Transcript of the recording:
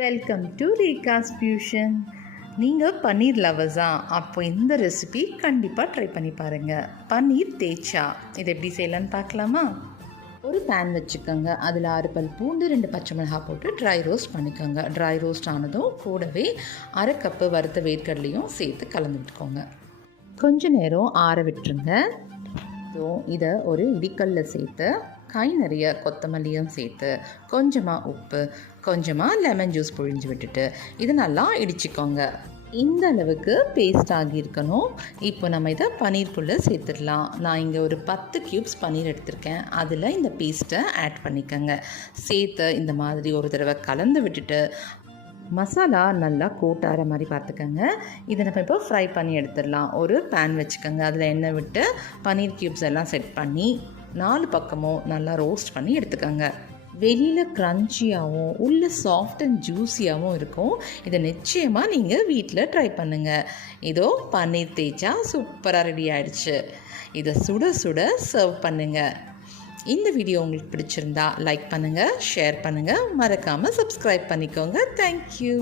Welcome to Rekha's fusion. நீங்கள் பன்னீர் லவர்ஸா? அப்போ இந்த ரெசிபி கண்டிப்பாக ட்ரை பண்ணி பாருங்கள். பன்னீர் தேச்சா இதை எப்படி செய்யலான்னு பார்க்கலாமா? ஒரு பேன் வச்சுக்கோங்க. அதில் 6 பல் பூண்டு, 2 பச்சை மிளகாய் போட்டு ட்ரை ரோஸ்ட் பண்ணிக்கோங்க. ட்ரை ரோஸ்ட் ஆனதும் கூடவே 1/2 கப்பு வறுத்த வேர்க்கடலையும் சேர்த்து கலந்து விட்டுக்கோங்க. கொஞ்ச நேரம் ஆற விட்டுருங்க. இதை ஒரு இடிக்கல்ல சேர்த்து கை நிறைய கொத்தமல்லியும் சேர்த்து கொஞ்சமாக உப்பு, கொஞ்சமாக லெமன் ஜூஸ் புழிஞ்சு விட்டுட்டு இது நல்லா இடிச்சிக்கோங்க. இந்த அளவுக்கு பேஸ்ட் ஆகியிருக்கணும். இப்போ நம்ம இதை பன்னீருக்குள்ளே சேர்த்துடலாம். நான் இங்கே ஒரு 10 க்யூப்ஸ் பன்னீர் எடுத்திருக்கேன். அதில் இந்த பேஸ்ட்டை ஆட் பண்ணிக்கோங்க. சேர்த்து இந்த மாதிரி ஒரு தடவை கலந்து விட்டுட்டு மசாலா நல்லா கோட் ஆகிற மாதிரி பார்த்துக்கோங்க. இதை நம்ம இப்போ ஃப்ரை பண்ணி எடுத்துடலாம். ஒரு பேன் வச்சுக்கோங்க. அதில் எண்ணெய் விட்டு பன்னீர் க்யூப்ஸ் எல்லாம் செட் பண்ணி 4 பக்கமும் நல்லா ரோஸ்ட் பண்ணி எடுத்துக்கோங்க. வெளியில் க்ரன்ச்சியாகவும் உள்ள சாஃப்ட் அண்ட் ஜூஸியாகவும் இருக்கும். இதை நிச்சயமாக நீங்கள் வீட்டில் ட்ரை பண்ணுங்கள். இதோ பன்னீர் தேய்ச்சா சூப்பராக ரெடி ஆகிடுச்சு. இதை சுட சுட சர்வ் பண்ணுங்கள். இந்த வீடியோ உங்களுக்கு பிடிச்சிருந்தா லைக் பண்ணுங்கள், ஷேர் பண்ணுங்கள், மறக்காமல் சப்ஸ்கிரைப் பண்ணிக்கோங்க. தேங்க்யூ.